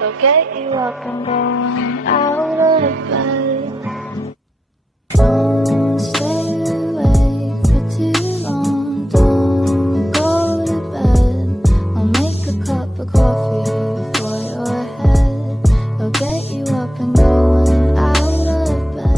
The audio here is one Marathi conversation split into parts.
They'll get you up and going out of bed. Don't stay awake for too long. Don't go to bed. I'll make a cup of coffee for your head. They'll get you up and going out of bed.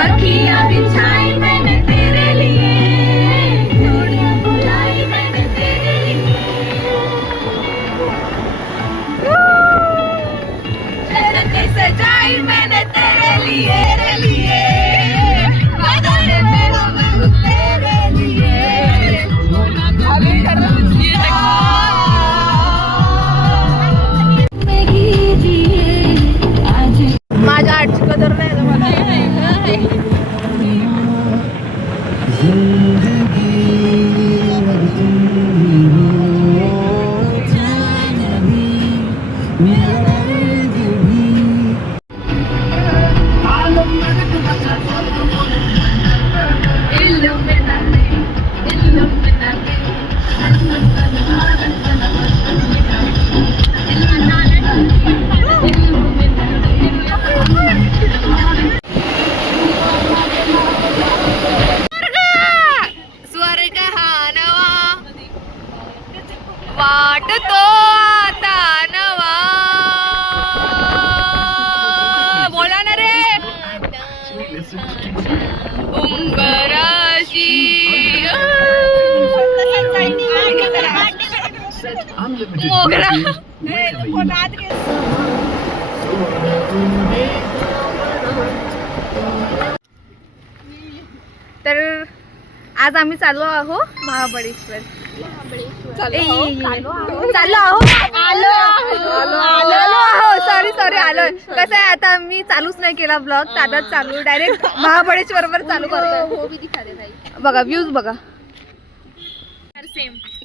अखियाँ बिछाई मैंने तेरे लिए, चूड़ियाँ बुलाई मैंने तेरे लिए, शर्तें सजाई मैंने तेरे लिए, बादल में मैं तेरे लिए, माझ्या आठची कदर नाही ना मला. वाटतो आता नवा, बोला ना रे. उंबराशी मोगरा. तर आज आम्ही चाललो आहो महाबळेश्वर. सॉरी आलोय. कसं आहे आता मी चालूच नाही केला ब्लॉग, तादाच चालू डायरेक्ट महाबळेश्वर वर चालू करतो. बघा व्ह्यूज बघा.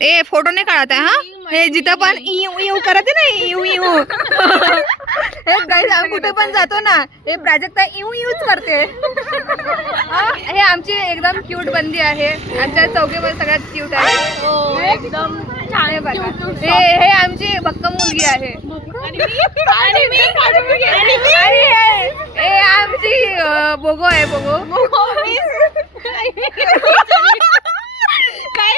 ए फोटो नाही काढत आहे हा. हे जिथं पण इऊ इऊ करते ना, इऊ इऊ. हे गाईस आम्ही कुठे पण जातो ना, हे प्राजक्ता इऊ इऊच करते. हे आमची एकदम क्यूट बंदी आहे. आमच्या चौकीवर सगळ्यात क्यूट आहे. एकदम छान आहे बघा. हे आमची भक्कम मुलगी आहे. हे आमची बोगो आहे. बोगो काय.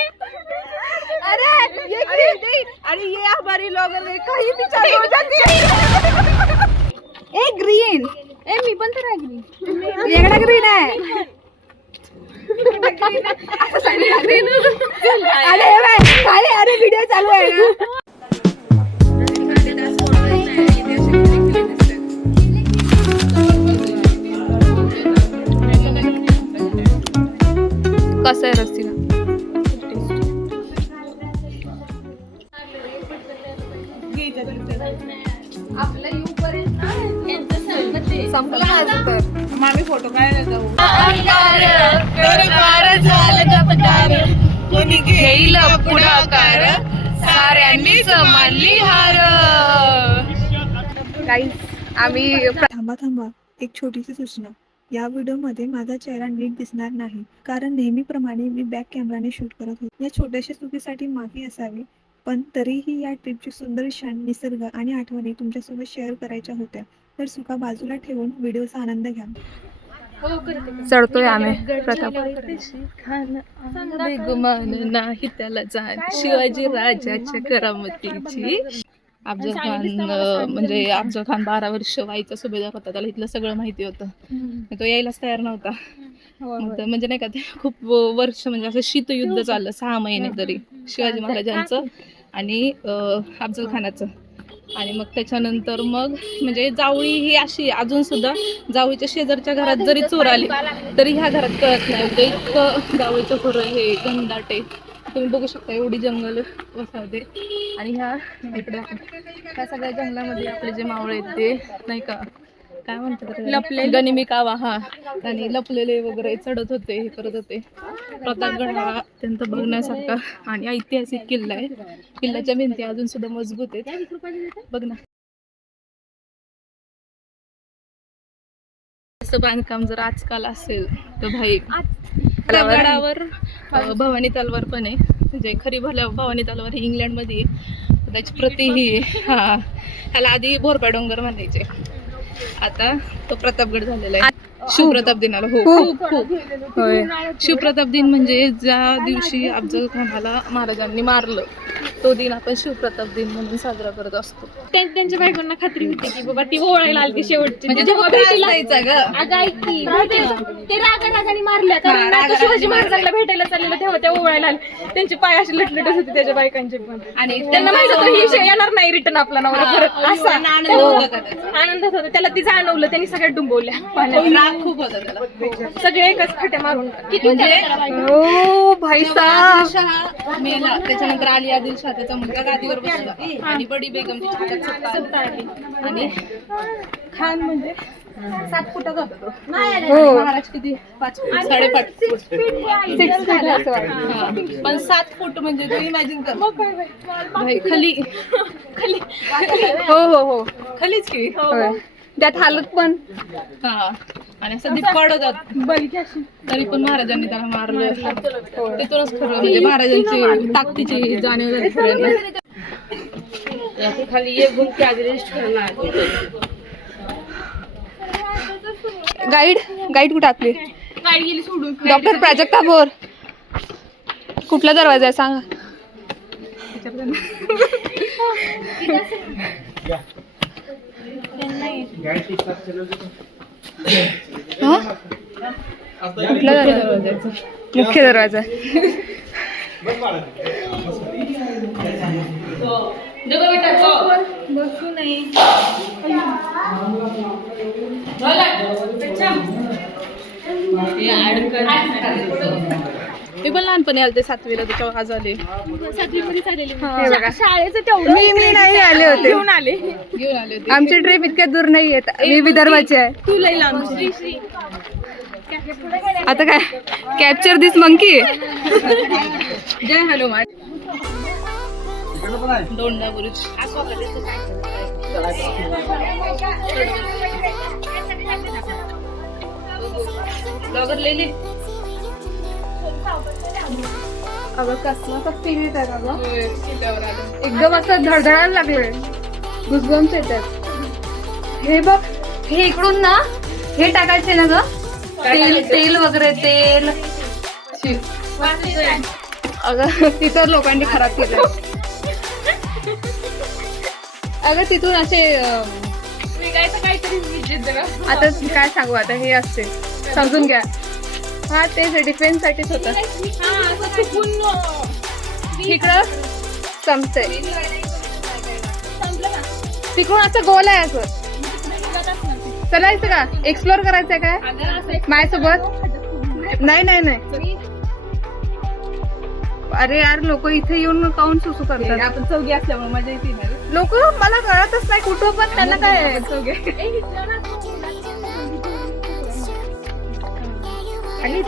अरे ये हमारी लोग कहीं भी चालू हो जाती है. ए ग्रीन, ए मी पण तर आहे ग्रीन. वेगळा ग्रीन आहे. अरे खाली, अरे व्हिडिओ चालू आहे ना. कसं आहे रस्सीला. आपलं यू पर्यंत संपला तर आम्ही फोटो काढायला जाऊ. कोणी घेईल पुढाकार, साऱ्यांनीच मानली हार. गाईस आम्ही थांबा एक छोटीशी सूचना. या व्हिडिओमध्ये माझा चेहरा नीट दिसणार नाही, कारण नेहमीप्रमाणे मी बॅक कॅमेराने शूट करत होते. या छोट्याशा चुकीसाठी माफी असावी, पण तरीही या ट्रिपची सुंदर क्षण, निसर्ग आणि आठवणी तुमच्यासोबत शेअर करायच्या होत्या. तर चुका बाजूला ठेवून व्हिडिओचा आनंद घ्या. चढतोय आम्ही प्रताप. नाही त्याला जाण शिवाजी राजाच्या करामतीची. अफजल खान म्हणजे अफजल खान 12 वर्ष वाईचा सुभेदार होता. त्याला इथलं सगळं माहिती होतं. तो यायलाच तयार नव्हता. म्हणजे नाही का ते खूप वर्ष म्हणजे असं शीतयुद्ध चाललं 6 महिने तरी शिवाजी महाराजांचं आणि अफजल खानाचं. आणि मग त्याच्यानंतर मग म्हणजे जावळी ही अशी अजून सुद्धा जावळीच्या शेजारच्या घरात जरी चोर आली तरी ह्या घरात कळत नाही. ते इतकं जावळीचं खोरं हे घनदाटे तुम्ही बघू शकता. एवढी जंगल वसावते. आणि ह्या इकडे ह्या सगळ्या जंगलामध्ये आपले जे मावळे आहेत ते नाही का काय म्हणतात गनिमी कावा, हा, आणि लपलेले वगैरे चढत होते, हे करत होते. प्रतापगड हा अत्यंत बघण्यासारखा आणि ऐतिहासिक किल्ला आहे. किल्ल्याच्या भिंती अजून सुद्धा मजबूत आहेत. बघ ना, असं बांधकाम जर आजकाल असेल तर भाई. गडावर भवानी तलवार पण आहे, म्हणजे खरी भवानी तलवार ही इंग्लंडमध्ये आहे. त्याची प्रति ही हा, ह्याला आधी भोरका डोंगर म्हणायचे, आता तो प्रतापगड झालेला आहे शिवप्रताप दिनाला. हो, खूप खूप होय. शिवप्रताप दिन म्हणजे ज्या दिवशी अफजल खानाला महाराजांनी मारलं तो दिन आपण शिवप्रताप दिन म्हणून साजरा करत असतो. त्यांच्या बायकोंना खात्री होती की बाबा ती ओळायला आली शेवटची, म्हणजे जेव्हा भेटीला ते रागाने मारल्या, कारण आता शिवाजी महाराजांना भेटायला चाललेलं तेव्हा त्या ओळायला आले. त्यांचे पाय असे लटलटच होते त्याच्या बायकांचे पण, आणि त्यांना माहित होतं ही येणार नाही रिटर्न आपला नवरा परत, असा आनंदात होता. त्याला ती जाणवलं, त्यांनी सगळ्यात डुंबवल्या पाण्यात. खूप होता त्याला, सगळे एकच खट्या मारून. ओ भाई साहब मेला. त्याच्यानंतर अली आदिलशाह त्याचा मुलगा गादीवर बसला आणि बडी बेगम तिच्या हातात सत्ता आली. आणि खान म्हणजे 7 फुटाचा होता तो. महाराज किती 5 फूट 5.5 फूट, पण 7 फूट म्हणजे तू इमॅजिन कर भाई. खाली खाली हो हो हो खालीच की, त्यात हालत पण. हा, आणि असं ती पडत तरी पण महाराजांनी त्याला मारलं. तिथूनच खरं म्हणजे महाराजांची ताकदीची जाणीव झाली खरं. खाली एक गुंती आदिलेश गाईड कुठे आपली? गाडी गेली सोडून. डॉक्टर प्राजक्ता भोर. कुठला दरवाजा आहे सांगा? कुठला दरवाजा? मुख्य दरवाजा. बसू नाही. मी पण लहानपणी आले 7वीला, त्याच्यावर आज आले 7वी चालेली शाळेचं तेवढं मी नाही आले होते, घेऊन आले होते. आमची ट्रिप इतक्या दूर नाही येत. मी विदर्भाची आहे. तू लई लांब. आता काय कॅप्चर दिस मंकी. जय हनुमान. दोंडा बुरुज. ब्लॉगर ले ले. अगं कसला फील येत आहे अगं, एकदम असं धडधडायला लागले, गुजबम्स येतात. हे बघ, हे इकडून ना हे टाकायचे ना ग, तेल वगैरे तेल. अगं तिथं लोकांनी खराब केलं. अगं तिथून असे आता काय सांगू, आता हे असते समजून घ्या. हा तेच डिफेन्स साठीच होतं. इकडं संपतंय, तिकडून असं गोल आहे. असं चलायचं का, एक्सप्लोर करायचंय काय माझ्यासोबत? नाही. अरे यार, लोक इथे येऊन काऊन सुसू करतात? आपण चौघी असल्यामुळे मजा येते. लोक मला कळतच नाही कुठं, पण त्यांना काय चौघे.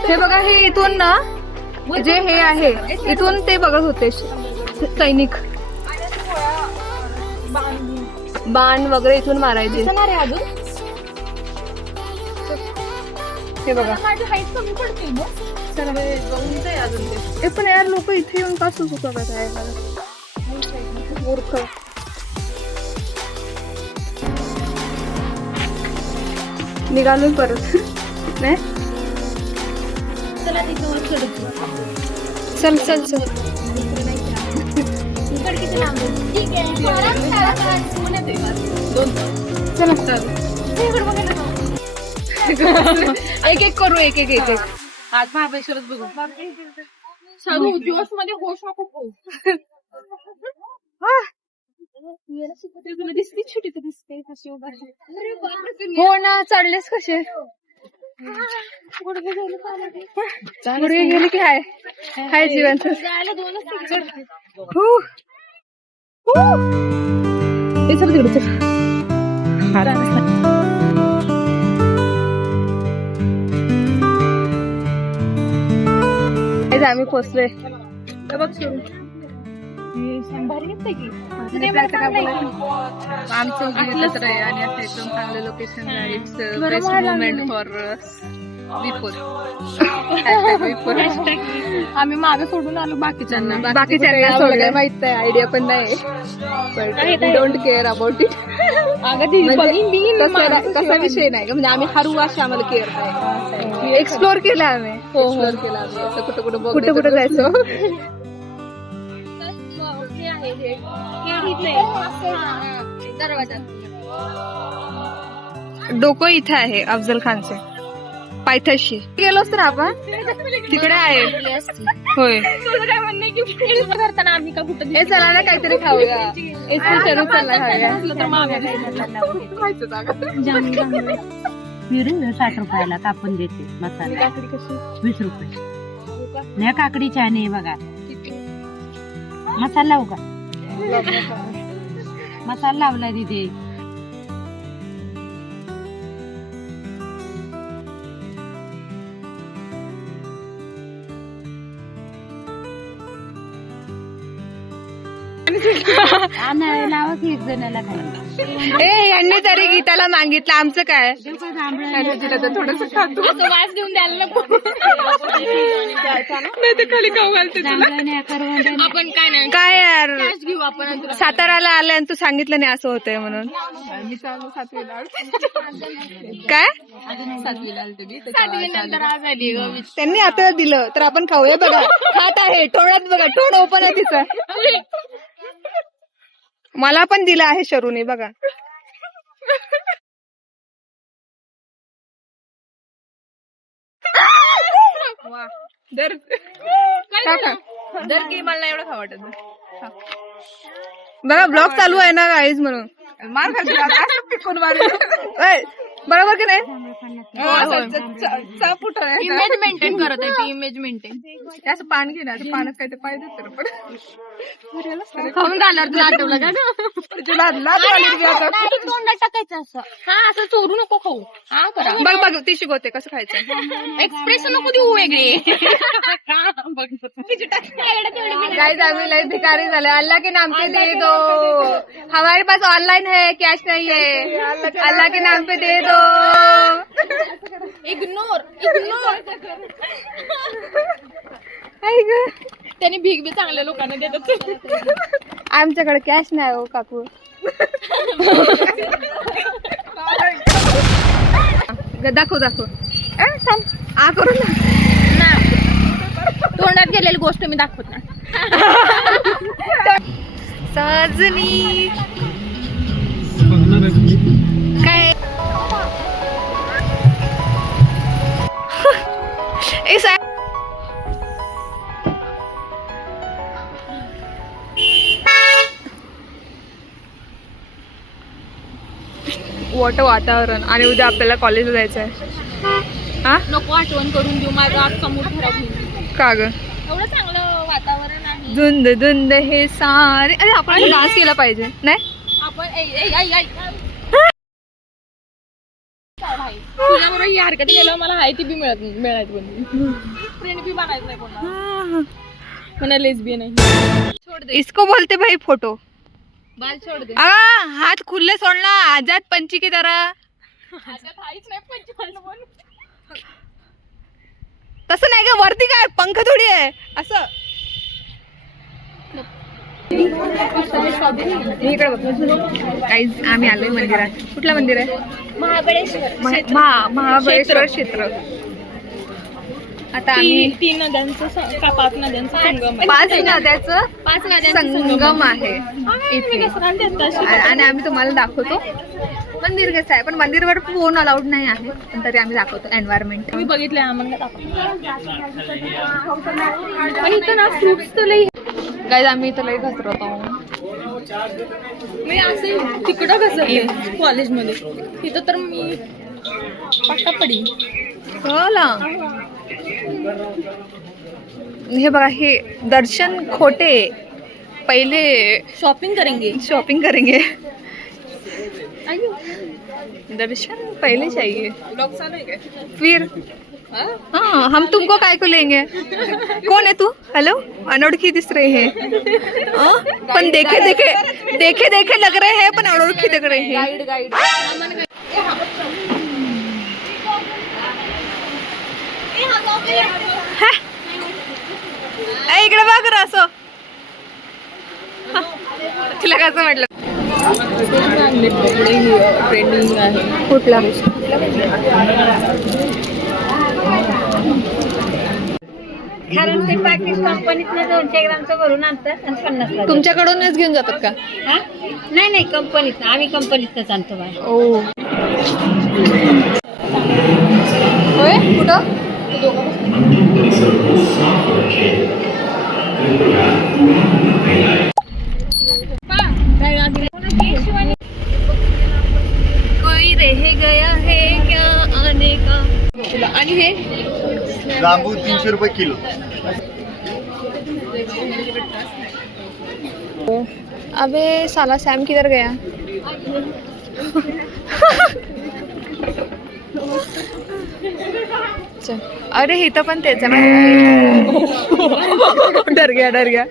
हे बघा, हे इथून ना जे हे आहे इथून ते बघत होते सैनिक, बाण वगैरे इथून मारायचे. हे बघा, हे पण यार लोक इथे येऊन का सुसू करत आहे? मूर्ख. निघालो परत. नाही चल चल चल. एक एक करू, एक एक एक. आज महाबळेश्वरच बघू. दिवस मध्ये होश नको होऊ. दिसते छोटी तर दिसते कशी उभा. हो ना, चढलेस कसे? गुडघे गेले की हाय जिवंत. चल तिकडे चल. आम्ही पोचलोय. आमचं घेतलंच आहे आणि आता एकदम चांगलं लोकेशन आहे. इट्स बेस्ट मोमेंट फॉर आम्ही मागे सोडून आलो बाकीच्यांना. बाकीच्यांना सोडलं माहित नाही, आयडिया पण नाही, डोंट केअर अबाउट इट. तसा विषय नाही का, म्हणजे आम्ही हरू असे आम्हाला केअर नाही. एक्सप्लोर केलं आम्ही, एक्सप्लोर केलं आम्ही, असं कुठं कुठं कुठं जायचो. डोकं इथे आहे अफजल खानचे, पायथ्याशी गेलोच तर आपण तिकडे आहे. होय करताना आम्ही का कुठं हे चला ना काहीतरी खाऊया. चला खाऊया. मिरून 60 रुपयाला कापून देते मसाला, 20 रुपये. नाही काकडीच्या नाही बघा, मसाला लावू का? मसाला लावला तिथे. लावा की एक जणाला खायला. यांनी तरी गीताला मागितलं, आमचं काय. थोडस वास देऊन द्यायला नको. खाली खाऊ घालते. आपण काय नाही काय यार, घेऊ आपण. साताराला आले आणि तू सांगितलं नाही असं होतंय म्हणून. काय त्यांनी आता दिलं तर आपण खाऊया. बघा खात आहे, तोंडात बघा, तोंड ओपन आहे तिचं. मला पण दिलं आहे शरूने बघा. दर की मला एवढं खावं वाटत. बघा ब्लॉग चालू आहे ना गाईज, म्हणून मार पिकून मार. बरोबर की नाही. इमेज मेंटेन करत आहे ती, इमेज मेंटेन. असं पान घे ना, पाण्यात काय ते पाहिजे तर पण खाऊन घालणार तुला आठवलं का ना. तोंडात टाकायचं असं. हा असं चोरू नको खाऊ. हा करा. बघ बघ ती शिकवते कसं खायचं. एक्सप्रेशन नको देऊ वेगळे. गाइस आम्ही लय भिकारी झाले. अल्लाह के नाम पे दे दो, हमारे पास ऑनलाइन है, कैश नहीं है. अल्लाह के नाम पे दे दो. इग्नोर. त्यांनी भीक बी चांगल्या लोकांना देतात. आमच्याकडे कॅश नाही हो काकू. दाखव थांब. आ करू ना. तोंडात गेलेली गोष्ट मी दाखवत ना. सजनी काय वातावरण. आणि उद्या आपल्याला कॉलेजला जायचं आहे. हा नको आठवण करून देऊ, माझा आजचा मूड खराब होईल. का ग. एवढं चांगलं वातावरण आहे. धुंद धुंद हे सारे. अरे आपण डान्स केला पाहिजे नाही. आपण तुझ्याबरोबर ही हरकत केलं मला हाय ती बी मिळायची पण फ्रेंड बी बनायचं नाही कोणाला. म्हणा लेस्बियन आहे. छोड़ दे इसको बोलते भाई फोटो. बाल छोड़ दे. हाथ खुले सोडना, आजाद पंछी की तरह. तसं नाही का, वरती काय पंख थोडी आहे असं. आम्ही आलोय मंदिरात. कुठलं मंदिर आहे. महाबळेश्वर क्षेत्र. आता आम्ही 3 नद्यांचं 5 नद्यांचं संगम आहे. 5 नद्याचं 5 नद्यांचं संगम आहे इथे. आहे. आणि आम्ही तुम्हाला दाखवतो मंदिर कसं आहे. पण मंदिरवर फोन अलाउड नाही आहे, पण तरी आम्ही दाखवतो एन्व्हायरमेंट. मी बघितलंय आम्हाला पण इथं ना फ्रुट्स तर लई. गाईज आम्ही इथं लई घसरत आहोत. मी असं तिकडं घसरले कॉलेजमध्ये. तिथं तर मी पट्टा पडी. हे बघा, हे दर्शन खोटे. पहिले शॉपिंग करेंगे. दर्शन पहले चाहिए, ब्लॉग चालू आहे काय. फिर हाँ हम तुमको काय को लेंगे. कौन है तू? हेलो, अनोळखी दिस रहे हैं. पण देखे देखे लग रहे हैं, पण अनोळखी लग रहे हैं. हा? ए, इकडे बघ र असं. तुला कसं म्हटलं? ट्रेंडिंग आहे. कुठला? कारण ते पॅकेज कंपनीतनं 200 ग्रामचं भरून आणतात आणि 50 तुमच्याकडूनच घेऊन जातात का? नाही कंपनीतनं, आम्ही कंपनीतनंच आणतो बाहेर. ओ होय, कुठं? कोई रह गया है क्या आने का. आणि हे जांबू 300 रुपये किलो. अबे साला सैम किधर गया? चल. अरे हे तर पण तेच आहे. डर गया.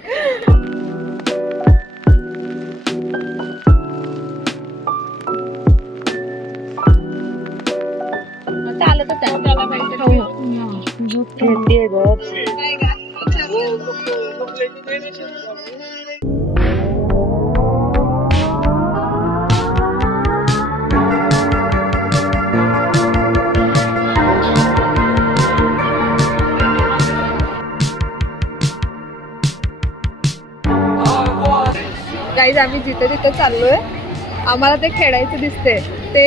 गाईज आम्ही जिथे तिथे चाललोय, आम्हाला ते खेळायचं दिसते. ते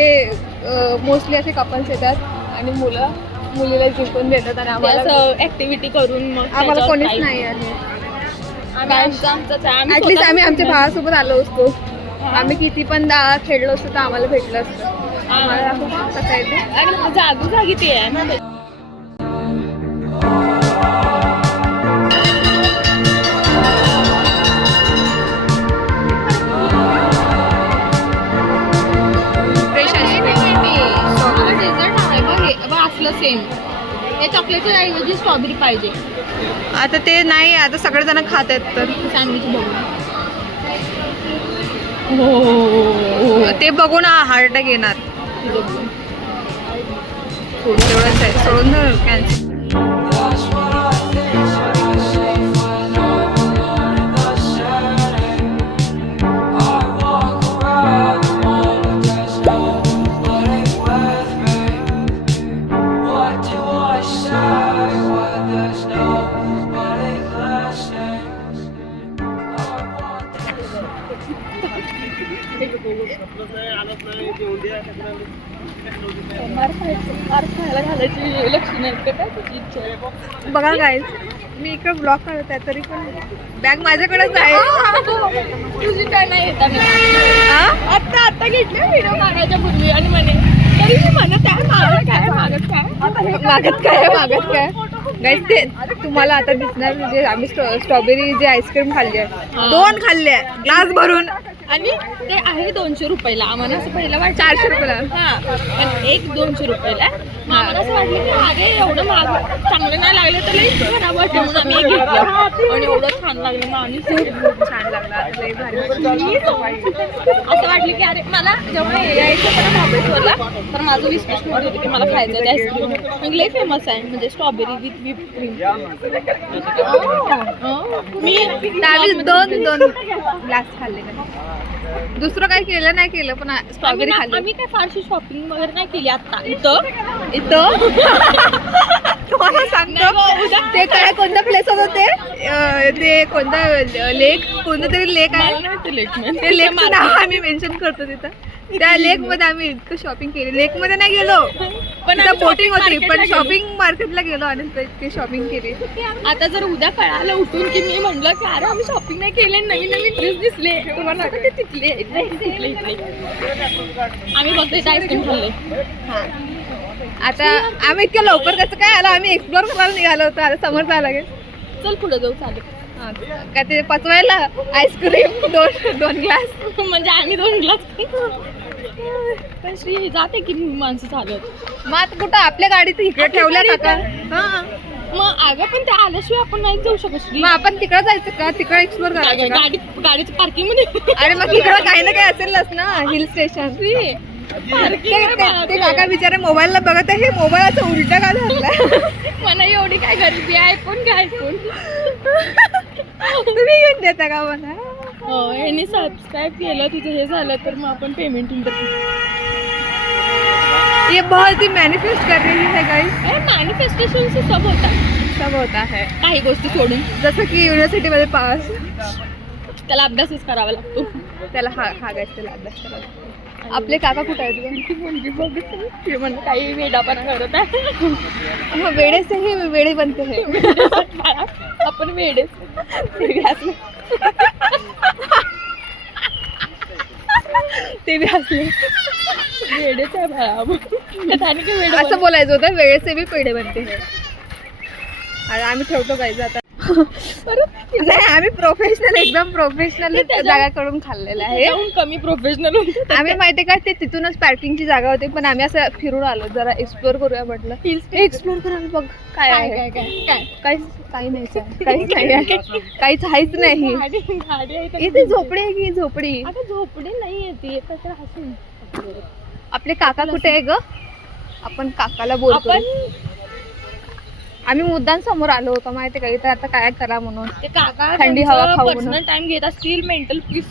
मोस्टली असे कपल्स येतात आणि मुलीला जिंकून देतात आणि आम्हाला ऍक्टिव्हिटी करून मग आम्हाला कोणीच नाही आहे. आम्ही ऍटलीस्ट आम्ही आमच्या भावासोबत आलो असतो. आम्ही किती पण खेळलो असतो तर आम्हाला भेटलं असतं. आम्हाला असं कसं आहे ते. आणि जागी ते आहे ना. असलं सेम हे चॉकलेटच्या ऐवजी स्ट्रॉबेरी पाहिजे. आता ते नाही, आता सगळेजण खात आहेत तर सँडविच बघू. ते बघून हार्ट अटॅक येणार. तेवढंच आहे, सोडून कॅन्सल. बघा गाईज, मी इकडे ब्लॉक करत आहे तरी पण बॅग माझ्याकडेच आहे. तुझी काय नाही येत आता घेतली व्हिडिओ काढायच्या पूर्वी आणि म्हणे तरी मी म्हणत आहे मागत काय. गाईज ते तुम्हाला आता दिसणार म्हणजे आम्ही स्ट्रॉबेरी जे आईस्क्रीम खाल्ली आहे, 2 खाल्ले आहे ग्लास भरून. आणि ते आहे 200 रुपयाला. आम्हाला असं पहिला वाटतं 400 रुपयाला. हा, पण एक 200 रुपयाला. आम्हाला असं वाटलं की अरे एवढं महाग चांगलं नाही लागलं तर लई खराब वाटतं म्हणून आम्ही एक घेतलं आणि एवढं छान लागलं मग आम्ही खूप छान लागला. असं वाटलं की अरे मला जेव्हा यायचं पण महाबळेश्वरला तर माझं विश्वास होतं की मला खायचं आहे आईस्क्रीम. म्हणजे लई फेमस आहे म्हणजे स्ट्रॉबेरी विथ व्हिप क्रीम. मी त्यावेळी 2 ग्लास खाल्ले. दुसरं काही केलं नाही केलं पण स्ट्रॉबेरी खाल्ली. आम्ही काय फारशी शॉपिंग वगैरे नाही केली आता इथं तुम्हाला सांगतो ते काय कोणता प्लेस होतं ते कोणता लेक, कोणतं तरी लेक आहे. ते लेकचं नाव आम्ही मेन्शन करतो तिथं. त्या लेक मध्ये आम्ही इतकं शॉपिंग केली. लेक मध्ये नाही गेलो पण बोटिंग होती, पण शॉपिंग मार्केटला गेलो आणि इतकी शॉपिंग केली. आता जर उद्या कळालं उठून की मी म्हणलं की अरे आम्ही शॉपिंग नाही केले, नवीन ड्रेस दिसले तुम्हाला ते तिथले इथले आम्ही फक्त इथे आईस्क्रीम खाल्ले. आता आम्ही इतक्या लवकर कसं काय आलो? आम्ही एक्सप्लोर करायला निघालो होतो. आता समोर जायला लागेल. चल पुढे जाऊ चालेल. काय ते पचवायला आईस्क्रीम दोन ग्लास. म्हणजे आम्ही 2 ग्लास. पण श्री जाते की माणसं चालत. मग आता कुठं आपल्या गाडीत इकडे ठेवल्या काका. मग अगं पण ते आल्याशिवाय आपण नाही जाऊ शकत श्री. मग आपण तिकडे जायचं का? तिकडे एक्सप्लोर करायचं का? गाडीच्या पार्किंग मध्ये. अरे मग तिकडं काही ना काही असेलच ना हिल स्टेशन. ते काका बिचारे मोबाईलला बघत आहे. मोबाईलचा उलटा का झाला? मला एवढी काय गरज आहे? आयफोन काय आयफोन. तुम्ही घेऊन देता का मला? हो यांनी सबस्क्राईब केलं तुझं हे झालं तर मग आपण पेमेंट ये बहुत ही मैनिफेस्ट कर रही है गाइस. मॅनिफेस्टेशन से सब होता है काही गोष्टी सोडून. जसं की युनिव्हर्सिटी मध्ये पास त्याला अभ्यासच करावा लागतो. त्याला गाइस त्याला अभ्यास करायचा. आपले काका कुठे आहेत? मुलगी बघितली ते म्हणलं काही वेडापणा करत आहे. मग वेडे से ही वेडे बनते है. आपण वेडेच. ते बी हसले. वेडेच आहे बाळा. असं बोलायचं होतं वेळेचे बी पेढे बनते है. अरे आम्ही ठेवतो पाहिजे आता. नाही आम्ही प्रोफेशनल एकदम प्रोफेशनल जागा करून खाल्लेलं आहे. कमी प्रोफेशनल आम्ही माहितीये का ते तिथूनच पार्किंगची जागा होती पण आम्ही असं फिरून आलो जरा एक्सप्लोर करूया म्हटलं. एक्सप्लोर करायला बघ काय आहे. काही नाही काहीच नाही आहे. काहीच आहेच नाही. इथे झोपडी आहे की झोपडी? आता झोपडी नाही येते तर हसून. आपले काका कुठे आहे ग? आपण काकाला बोलतो. आम्ही मुद्दाम समोर आलो होतो माहिती का इथे आता काय करा म्हणून. ते काका थंडी हवा खाऊ म्हणून. पर्सनल टाइम घेत असतील. मेंटल पीस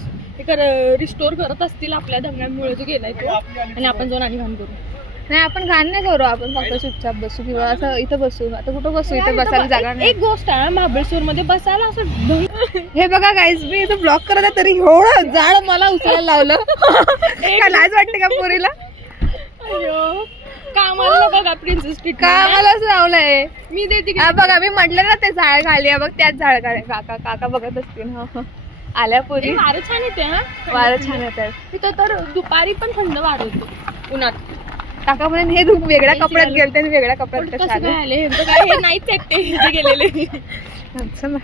रिस्टोर करत असतील आपल्या दंगल्यामुळे जो गेलाय तो. आणि आपण जाऊन आणि घाण करू. नाही आपण घाण नाही करू. आपण फक्त चुपचाप बसू किंवा असं इथं बसू. आता कुठं बसू? इथे बसायला जागा नाही. एक गोष्ट आहे महाबळेश्वर मध्ये बसायला असं. हे बघा गाईज मी इथं ब्लॉक करत आहे तरी एवढं जाड मला उचलायला लावलं. काय लाज वाटते का पोरीला? कामाला बघा प्रिन्सेस कामालाच लावलंय. मी देते बघा मी म्हटलं ना ते झाड खाली आहे बघ त्याच झाड खाली. काका बघत असतील. आल्या पोरी. वारं छान येते. हा वारं छान येत आहे. तिथं तर दुपारी पण थंड वारं होतो उन्हात. काका म्हणे हे वेगळ्या कपड्यात गेलते आणि वेगळ्या कपड्यात कसं कशा काय आले? काय हे नाहीच आहेत ते इथे गेलेले. आले.